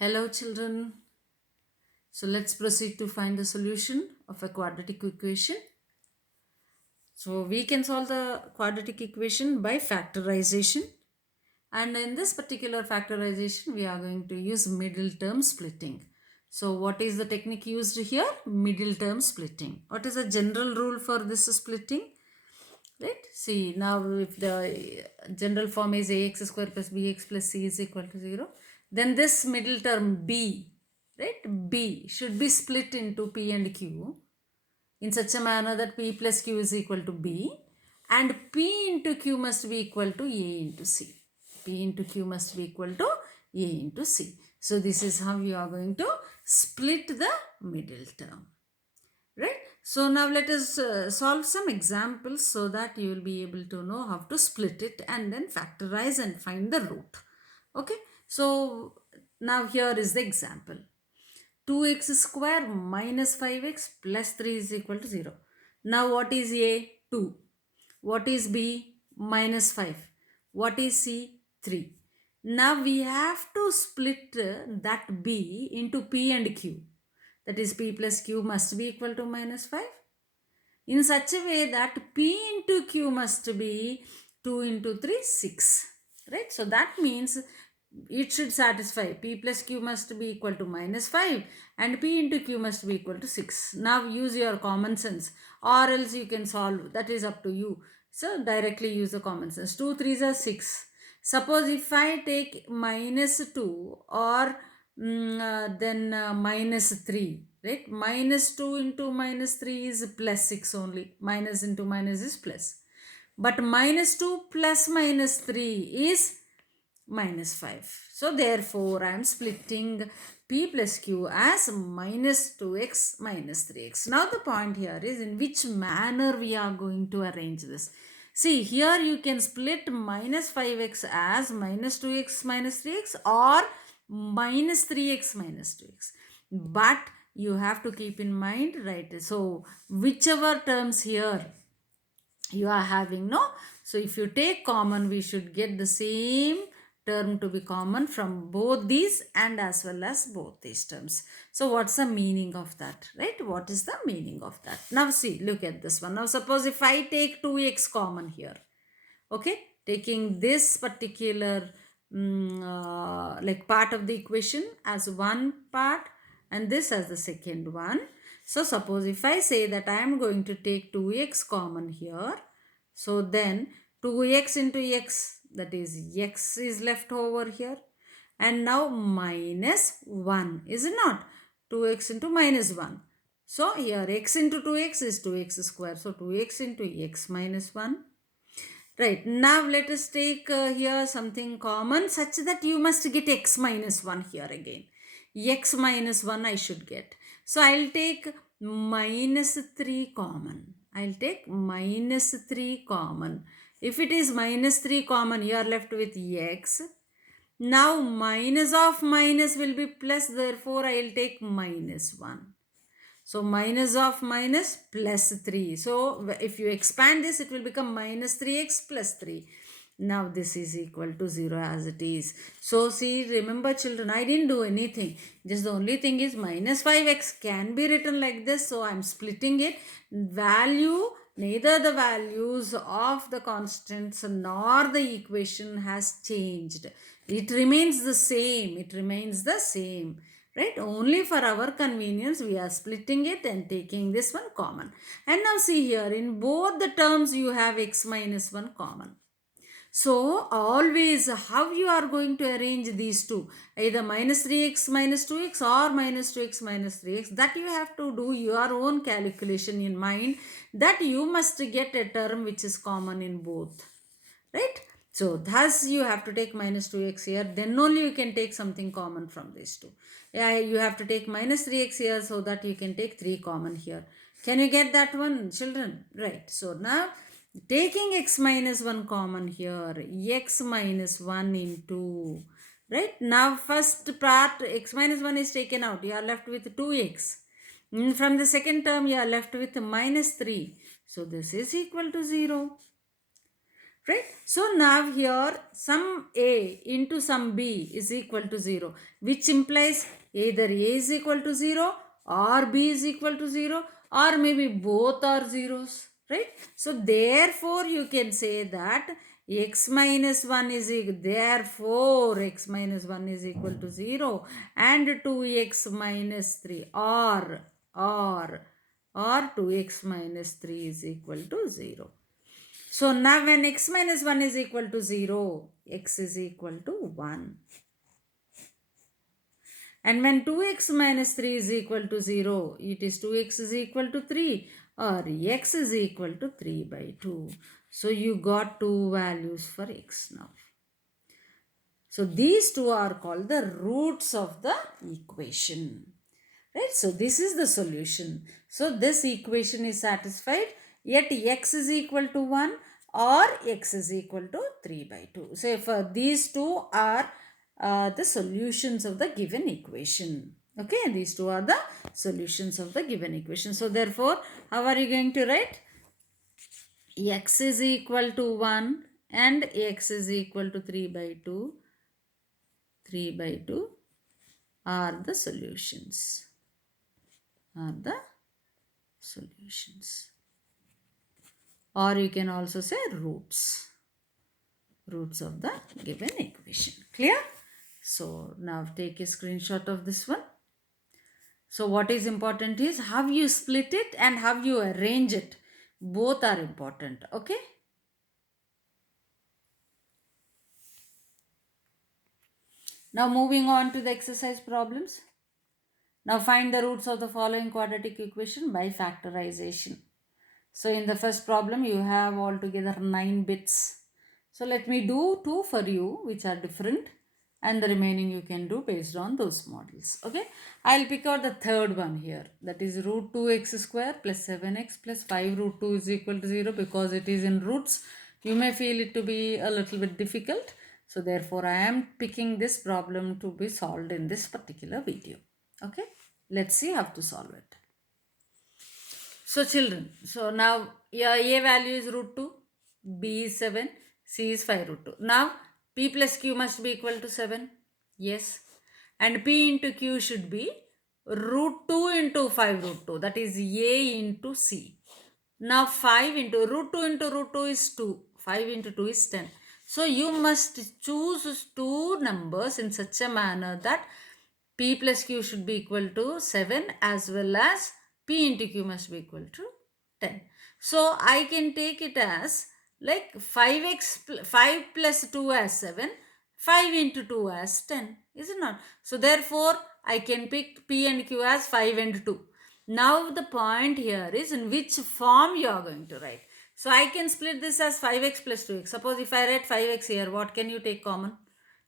Hello children. So let's proceed to find the solution of a quadratic equation. So we can solve the quadratic equation by factorization. And in this particular factorization, we are going to use middle term splitting. So what is the technique used here? Middle term splitting. What is the general rule for this splitting? Right? See, now if the general form is ax square plus bx plus c is equal to 0, then this middle term b, right, b should be split into p and q in such a manner that p plus q is equal to b and p into q must be equal to a into c. P into q must be equal to a into c. So this is how you are going to split the middle term. Right? So now let us solve some examples so that you will be able to know how to split it and then factorize and find the root. Okay. So now here is the example. 2x square minus 5x plus 3 is equal to 0. Now what is A? 2. What is B? Minus 5. What is C? 3. Now we have to split that B into P and Q. That is P plus Q must be equal to minus 5 in such a way that P into Q must be 2 into 3, 6. Right? So that means it should satisfy P plus Q must be equal to minus 5 and P into Q must be equal to 6. Now use your common sense or else you can solve. That is up to you. So directly use the common sense. 2 3s are 6. Suppose if I take minus 2 or then minus 3, right? Minus 2 into minus 3 is plus 6 only. Minus into minus is plus. But minus 2 plus minus 3 is minus 5. So therefore I am splitting P plus Q as minus 2x minus 3x. Now the point here is in which manner we are going to arrange this. See, here you can split minus 5x as minus 2x minus 3x or minus 3x minus 2x. But you have to keep in mind, right? So whichever terms here you are having, no? So if you take common, we should get the same term to be common from both these and as well as both these terms. So what's the meaning of that, right? What is the meaning of that? Now see, look at this one. Now suppose if I take 2x common here, okay, taking this particular like part of the equation as one part and this as the second one. So suppose if I say that I am going to take 2x common here, so then 2x into x, that is x is left over here, and now minus 1, is it not? 2x into minus 1. So here x into 2x is 2x square. So 2x into x minus 1. Right, now let us take here something common such that you must get x minus 1 here again. X minus 1 I should get. So I'll take minus 3 common. I'll take minus 3 common. If it is minus 3 common, you are left with x. Now minus of minus will be plus, therefore I'll take minus 1. So minus of minus plus 3. So if you expand this, it will become minus 3x plus 3. Now this is equal to 0 as it is. So see, remember children, I didn't do anything. Just the only thing is minus 5x can be written like this. So I'm splitting it. Value, neither the values of the constants nor the equation has changed. It remains the same. It remains the same. Right? Only for our convenience, we are splitting it and taking this one common. And now see here, in both the terms, you have x minus 1 common. So always how you are going to arrange these two, either minus 3x minus 2x or minus 2x minus 3x, that you have to do your own calculation in mind, that you must get a term which is common in both. Right? So thus you have to take minus 2x here, then only you can take something common from these two. Yeah, you have to take minus 3x here so that you can take 3 common here. Can you get that one, children? Right. So now taking x minus 1 common here, x minus 1 into, right? Now first part x minus 1 is taken out. You are left with 2x. From the second term you are left with minus 3. So this is equal to 0. right? So now here sum A into sum B is equal to 0, which implies either A is equal to 0 or B is equal to 0, or maybe both are zeros, right? So therefore you can say that x minus 1 is equal, therefore x minus 1 is equal to 0 and 2x minus 3 or 2x minus 3 is equal to 0. So now when x minus 1 is equal to 0, x is equal to 1. And when 2x minus 3 is equal to 0, it is 2x is equal to 3 or x is equal to 3 by 2. So you got two values for x now. So these two are called the roots of the equation. Right? So this is the solution. So this equation is satisfied, yet x is equal to 1 or x is equal to 3 by 2. So if these two are the solutions of the given equation. Okay, these two are the solutions of the given equation. So therefore, how are you going to write? X is equal to 1 and x is equal to 3 by 2. 3 by 2 are the solutions. Are the solutions. Or you can also say roots of the given equation. Clear? So now take a screenshot of this one. So what is important is how you split it and how you arrange it. Both are important. Okay? Now moving on to the exercise problems. Now find the roots of the following quadratic equation by factorization. So in the first problem you have altogether 9 bits. So let me do 2 for you which are different, and the remaining you can do based on those models. Okay, I'll pick out the third one here, that is root 2x square plus 7x plus 5 root 2 is equal to 0. Because it is in roots, you may feel it to be a little bit difficult. So therefore I am picking this problem to be solved in this particular video. Okay, let's see how to solve it. So children, so now your A value is root 2, B is 7, C is 5 root 2. Now P plus Q must be equal to 7. Yes. And P into Q should be root 2 into 5 root 2. That is A into C. Now 5 into root 2 is 2. 5 into 2 is 10. So you must choose two numbers in such a manner that P plus Q should be equal to 7 as well as P into Q must be equal to 10. So I can take it as like 5 plus 2 as 7, 5 into 2 as 10, is it not? So therefore I can pick P and Q as 5 and 2. Now the point here is in which form you are going to write. So I can split this as 5x plus 2x. Suppose if I write 5x here, what can you take common?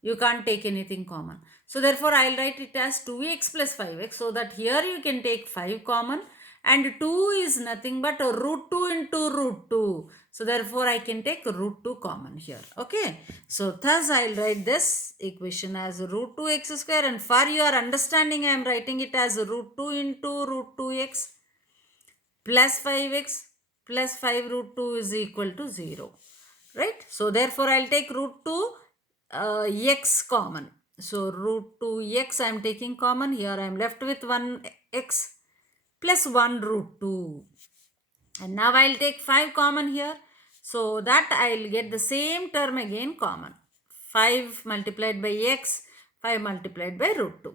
You can't take anything common. So therefore I'll write it as 2x plus 5x, so that here you can take 5 common and 2 is nothing but root 2 into root 2. So therefore I can take root 2 common here. Okay. So thus I'll write this equation as root 2x square, and for your understanding I am writing it as root 2 into root 2x plus 5x plus 5 root 2 is equal to 0. Right. So therefore I'll take root 2 x common. So root 2x I am taking common. Here I am left with 1x plus 1 root 2. And now I'll take 5 common here. So that I'll get the same term again common. 5 multiplied by x, 5 multiplied by root 2.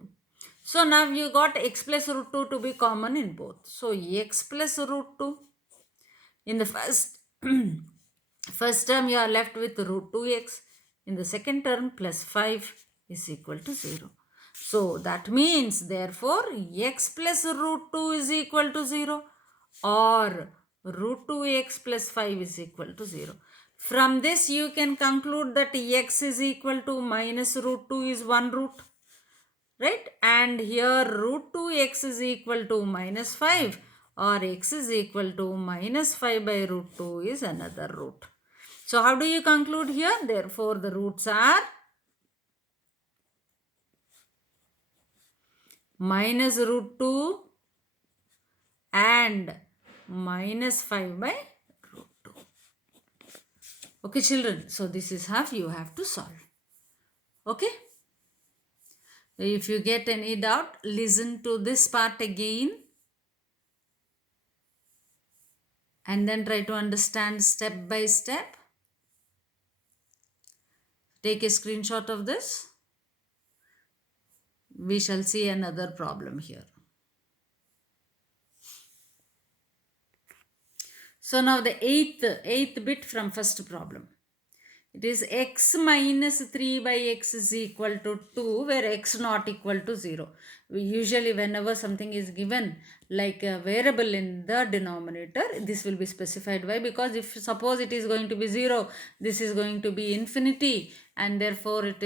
So now you got x plus root 2 to be common in both. So x plus root 2. In the first term you are left with root 2x. In the second term plus 5 is equal to 0. So that means therefore x plus root 2 is equal to 0 or root 2x plus 5 is equal to 0. From this you can conclude that x is equal to minus root 2 is one root. Right? And here root 2x is equal to minus 5 or x is equal to minus 5 by root 2 is another root. So how do you conclude here? Therefore the roots are minus root 2 and minus 5 by root 2. Okay, children. So this is how you have to solve. Okay. If you get any doubt, listen to this part again and then try to understand step by step. Take a screenshot of this. We shall see another problem here. So now the eighth bit from first problem. It is x minus 3 by x is equal to 2, where x not equal to 0. We usually, whenever something is given like a variable in the denominator, this will be specified. Why? Because if suppose it is going to be 0, this is going to be infinity, and therefore it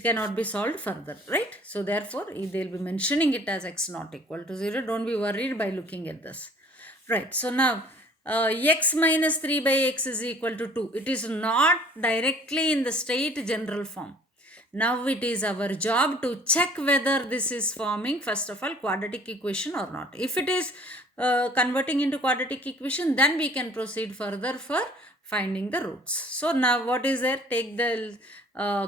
cannot be solved further, right? So therefore they will be mentioning it as x not equal to 0. Don't be worried by looking at this. Right. So now x minus 3 by x is equal to 2. It is not directly in the straight general form. Now it is our job to check whether this is forming, first of all, quadratic equation or not. If it is converting into quadratic equation, then we can proceed further for finding the roots. So now what is there? Take the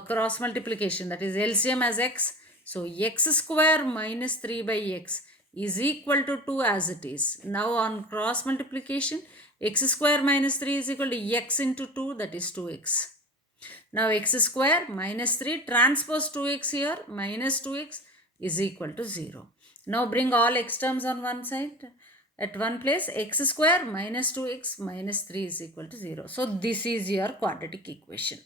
cross multiplication, that is LCM as x. So x square minus 3 by x is equal to 2 as it is. Now on cross multiplication, x square minus 3 is equal to x into 2, that is 2x. Now x square minus 3 transpose 2x here, minus 2x is equal to 0. Now bring all x terms on one side. At one place, x square minus 2x minus 3 is equal to 0. So this is your quadratic equation.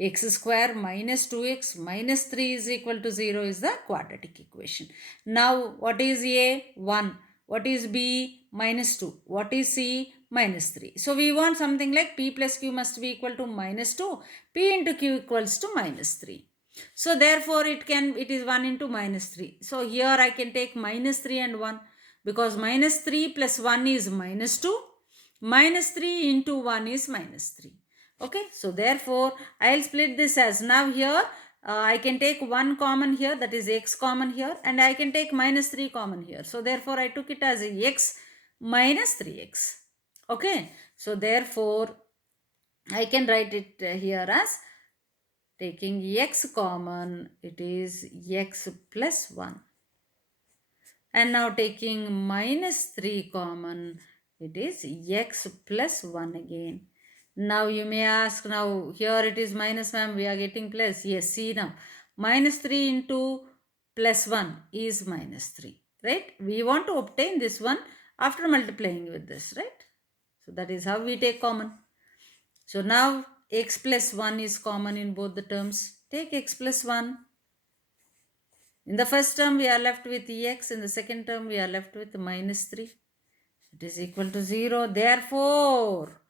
X square minus 2x minus 3 is equal to 0 is the quadratic equation. Now what is A? 1. What is B? Minus 2. What is C? Minus 3. So we want something like P plus Q must be equal to minus 2. P into Q equals to minus 3. So therefore it is 1 into minus 3. So here I can take minus 3 and 1, because minus 3 plus 1 is minus 2. Minus 3 into 1 is minus 3. Okay, so therefore I'll split this as, now here I can take 1 common here, that is x common here, and I can take minus 3 common here. So therefore I took it as x minus 3x. Okay, so therefore I can write it here as, taking x common, it is x plus 1. And now taking minus 3 common, it is x plus 1 again. Now you may ask, now here it is minus, ma'am, we are getting plus. Yes, see now, minus 3 into plus 1 is minus 3, right? We want to obtain this one after multiplying with this, right? So that is how we take common. So now x plus 1 is common in both the terms. Take x plus 1. In the first term we are left with x, in the second term we are left with minus 3. It is equal to 0. Therefore,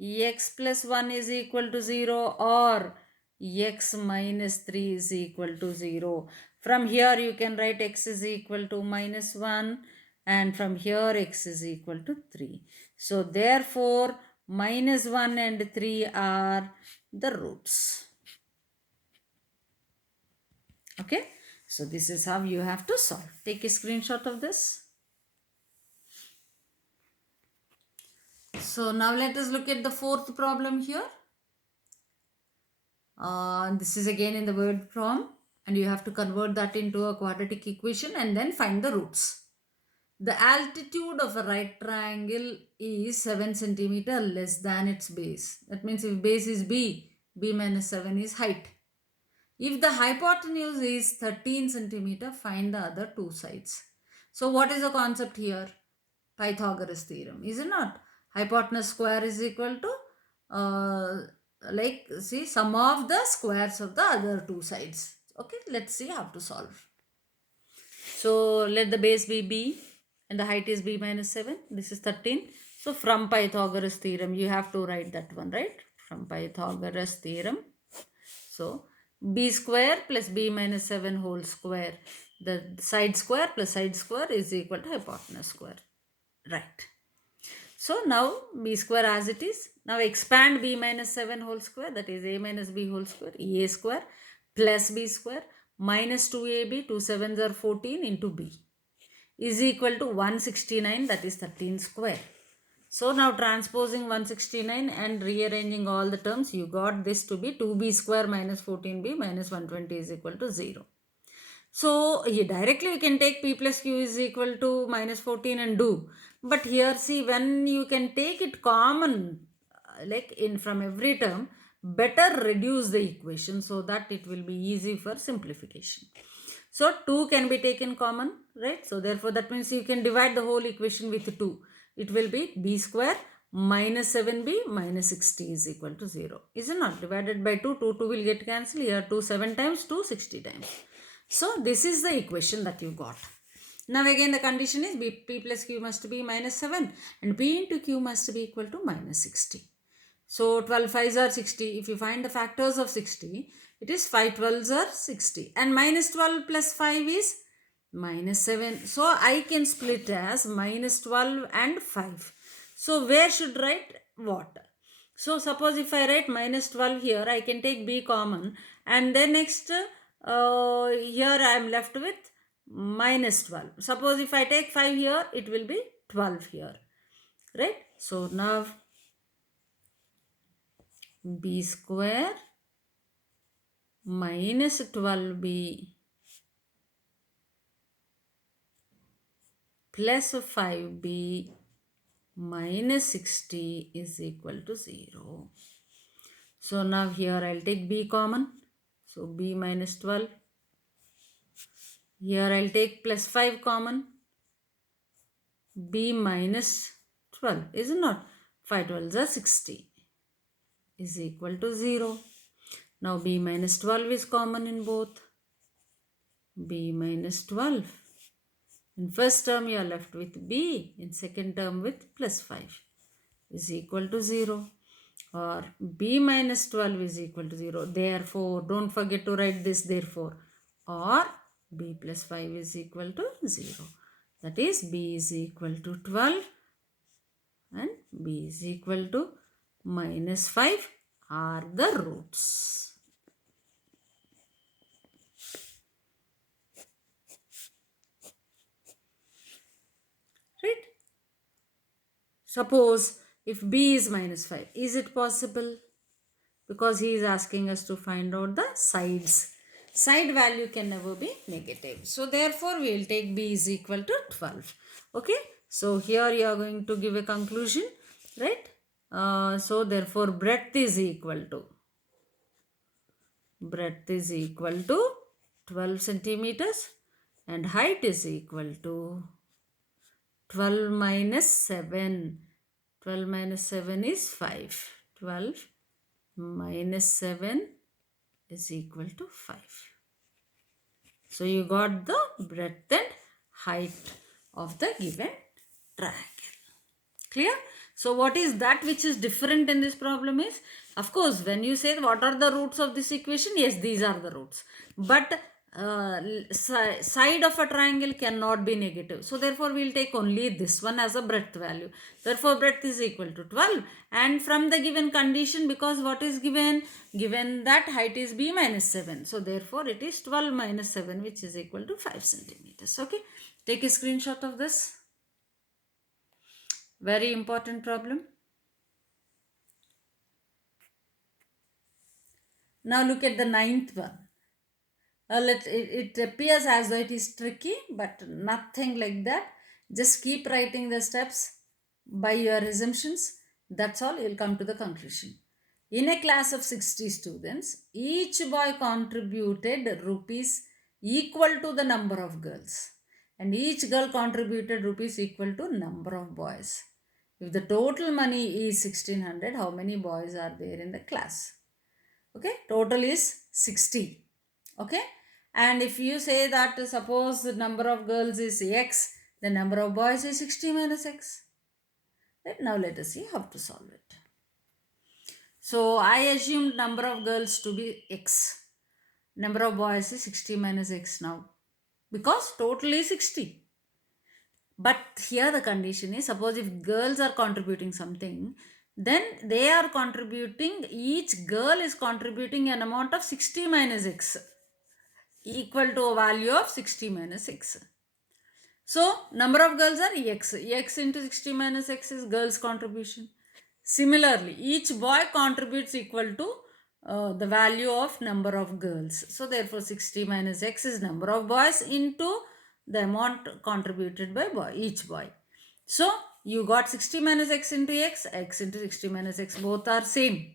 x plus 1 is equal to 0, or x minus 3 is equal to 0. From here you can write x is equal to minus 1, and from here x is equal to 3. So therefore minus 1 and 3 are the roots. Okay, so this is how you have to solve. Take a screenshot of this. So now let us look at the fourth problem here. This is again in the word form, and you have to convert that into a quadratic equation and then find the roots. The altitude of a right triangle is 7 centimeter less than its base. That means if base is b minus 7 is height. If the hypotenuse is 13 centimeter, find the other two sides. So what is the concept here? Pythagoras theorem, is it not? Hypotenuse square is equal to sum of the squares of the other two sides. Okay, let's see how to solve. So let the base be b and the height is b minus 7. This is 13. So from Pythagoras theorem, you have to write that one, right? From Pythagoras theorem. So b square plus b minus 7 whole square. The side square plus side square is equal to hypotenuse square. Right. So now b square as it is. Now expand b minus 7 whole square, that is a minus b whole square, a square plus b square minus 2ab, 2 7s are 14 into b is equal to 169, that is 13 square. So now transposing 169 and rearranging all the terms, you got this to be 2b square minus 14b minus 120 is equal to 0. So here directly you can take p plus q is equal to minus 14 and do. But here see, when you can take it common, like in from every term, better reduce the equation so that it will be easy for simplification. So 2 can be taken common, right? So therefore that means you can divide the whole equation with 2. It will be b square minus 7b minus 60 is equal to 0. Is it not? Divided by 2, 2 will get cancelled. Here 2 7 times, 2 60 times. So this is the equation that you got. Now again the condition is p plus q must be minus 7 and p into q must be equal to minus 60. So 12 5s are 60. If you find the factors of 60, it is 5 12s are 60. And minus 12 plus 5 is minus 7. So I can split as minus 12 and 5. So where should write what? So suppose if I write minus 12 here, I can take b common. And then next here I am left with minus 12. Suppose if I take 5 here, it will be 12 here. Right? So now b square minus 12b plus 5b minus 60 is equal to 0. So now here I'll take b common. So b minus 12. Here I'll take plus 5 common. B minus 12. Is it not? 5 12s are 60 is equal to 0. Now b minus 12 is common in both. B minus 12. In first term you are left with b. In second term with plus 5 is equal to 0. Or b minus 12 is equal to 0. Therefore, don't forget to write this therefore. Or b plus 5 is equal to 0. That is b is equal to 12 and b is equal to minus 5 are the roots. Right? Suppose if b is minus 5, is it possible? Because he is asking us to find out the sides. Side value can never be negative. So therefore we will take b is equal to 12. Okay. So here you are going to give a conclusion. Right. So therefore breadth is equal to 12 centimeters and height is equal to 12 minus 7. 12 minus 7 is 5. 12 minus 7 is equal to 5. So you got the breadth and height of the given triangle. Clear? So what is that which is different in this problem is, of course, when you say what are the roots of this equation, yes, these are the roots. But side of a triangle cannot be negative. So therefore we will take only this one as a breadth value. Therefore breadth is equal to 12. And from the given condition, because what is given? Given that height is b minus 7. So therefore it is 12 minus 7 which is equal to 5 centimeters. Okay. Take a screenshot of this. Very important problem. Now look at the ninth one. It appears as though it is tricky, but nothing like that. Just keep writing the steps by your assumptions. That's all. You'll come to the conclusion. In a class of 60 students, each boy contributed rupees equal to the number of girls. And each girl contributed rupees equal to number of boys. If the total money is 1600, how many boys are there in the class? Okay, total is 60. Okay, and if you say that suppose the number of girls is x, the number of boys is 60 minus x. Right, now let us see how to solve it. So I assumed number of girls to be x. Number of boys is 60 minus x now, because total is 60. But here the condition is, suppose if girls are contributing something, then they are contributing, each girl is contributing an amount of 60 minus x equal to a value of 60 minus x. So number of girls are x. X into 60 minus x is girls contribution. Similarly, each boy contributes equal to the value of number of girls. So therefore 60 minus x is number of boys into the amount contributed by each boy. So you got 60 minus x into x into 60 minus x, both are same.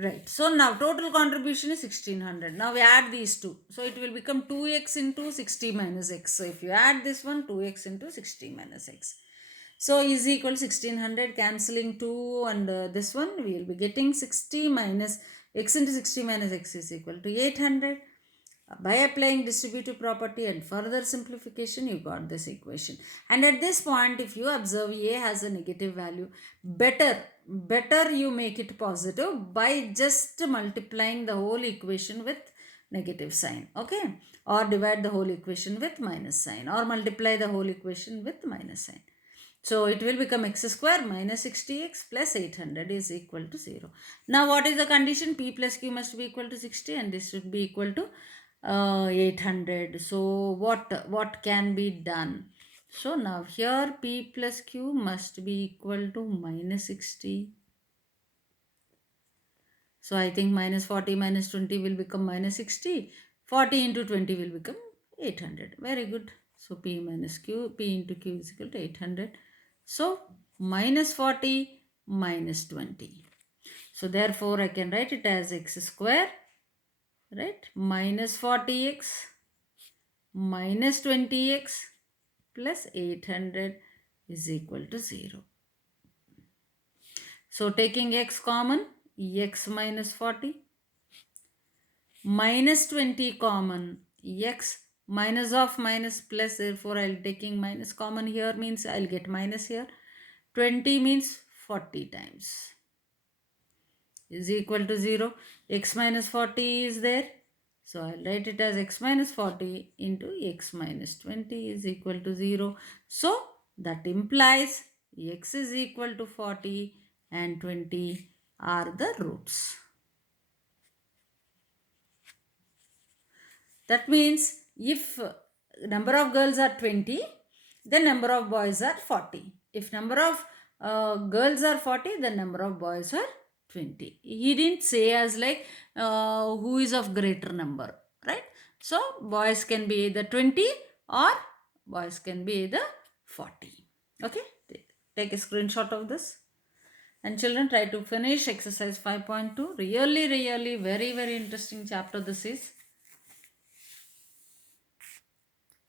Right. So now total contribution is 1600. Now we add these two. So it will become 2x into 60 minus x. So if you add this one, 2x into 60 minus x. So is equal to 1600, cancelling 2 and this one, we will be getting 60 minus x into 60 minus x is equal to 800. By applying distributive property and further simplification, you got this equation. And at this point, if you observe a has a negative value, better you make it positive by just multiplying the whole equation with negative sign, okay, or divide the whole equation with minus sign, or multiply the whole equation with minus sign. So it will become x square minus 60x plus 800 is equal to 0. Now what is the condition? P plus Q must be equal to 60 and this should be equal to 800. So what can be done? So now here P plus Q must be equal to minus 60. So I think minus 40 minus 20 will become minus 60. 40 into 20 will become 800. Very good. So P minus Q, P into Q is equal to 800. So minus 40 minus 20. So therefore I can write it as x square, right, minus 40x minus 20x plus 800 is equal to 0. So taking x common, x minus 40 minus 20 common, x minus of minus plus, therefore I'll taking minus common here means I'll get minus here. 20 means 40 times is equal to 0. X minus 40 is there. So I'll write it as x minus 40 into x minus 20 is equal to 0. So that implies x is equal to 40 and 20 are the roots. That means if number of girls are 20, then number of boys are 40. If number of girls are 40, then number of boys are 20. He didn't say as like who is of greater number, right? So boys can be either 20 or boys can be either 40. Okay, take a screenshot of this. And children, try to finish exercise 5.2. Really very interesting chapter this is.